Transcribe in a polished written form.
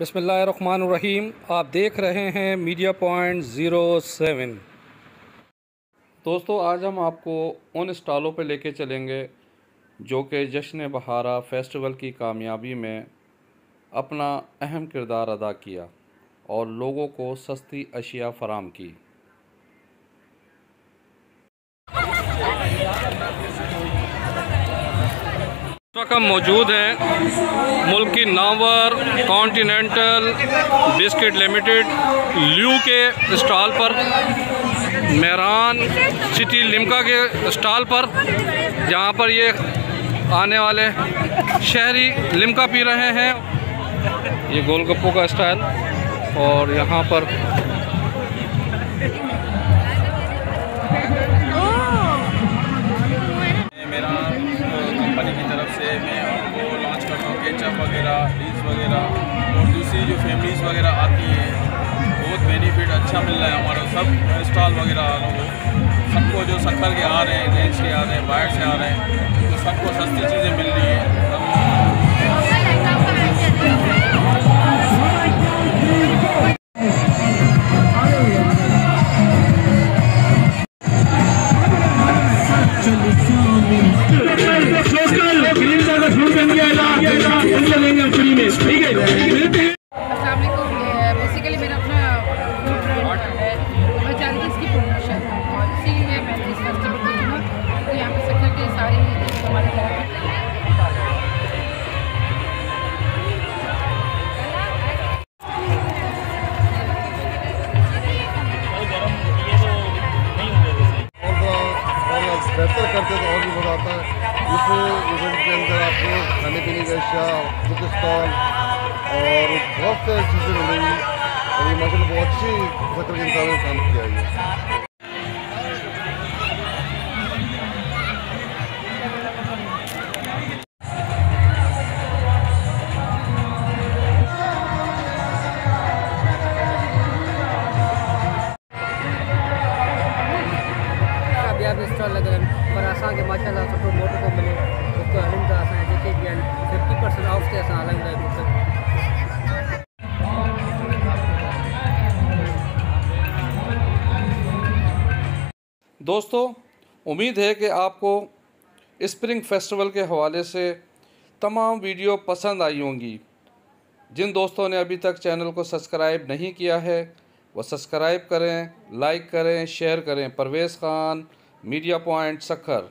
बिस्मिल्लाहिर्रहमानिर्रहीम। आप देख रहे हैं मीडिया पॉइंट 07। दोस्तों, आज हम आपको उन स्टॉलों पर लेके चलेंगे जो कि जश्न बहारा फेस्टिवल की कामयाबी में अपना अहम किरदार अदा किया और लोगों को सस्ती अशिया फराम की। इस वक्त हम मौजूद हैं मुल्क की नामवर कॉन्टिनेंटल बिस्किट लिमिटेड ल्यू के स्टॉल पर, मेहरान सिटी लिम्का के स्टॉल पर, जहां पर ये आने वाले शहरी लिम्का पी रहे हैं। ये गोलगप्पों का स्टाइल, और यहाँ पर कंपनी की तरफ से मैं उनको लॉन्च करता हूँ केचप वगैरह, लीज वगैरह, और दूसरी जो फैमिलीज़ वगैरह आती हैं, बहुत बेनिफिट अच्छा मिल रहा है हमारा। सब स्टॉल वगैरह वालों को, सबको जो शक्कर के आ रहे हैं, रेंज के आ रहे हैं, बाहर से आ रहे हैं, तो सबको सस्ती चीज़ें मिल रही हैं। बेसिकली मेरा अपना फूड ब्रांड है, मैं चाह रही थी इसकी प्रमोशन, और इसीलिए मैंने इस फेस्टिवल को चुना। तो यहाँ पे शक्कर के सारी हमारे बेहतर करते तो और भी मज़ा आता है। इस इवेंट के अंदर आपको खाने पीने का अशिया, बुक स्टॉल और बहुत सारी चीज़ें मिलेंगी, और ये माशाल्लाह बहुत अच्छी फैक्ट्री के इंतजाम में काम किया है। स्टॉल लगे पर असांखे माशाल्लाह सुठो मोटो थो मिले, हिकु हलनि था असांजे जेके बि आहिनि 50% ऑफ ते असां हलाईंदा आहियूं। दोस्तों, उम्मीद है कि आपको स्प्रिंग फेस्टिवल के हवाले से तमाम वीडियो पसंद आई होंगी। जिन दोस्तों ने अभी तक चैनल को सब्सक्राइब नहीं किया है वो सब्सक्राइब करें, लाइक करें, शेयर करें। Parvez Khan, media point Sukkur.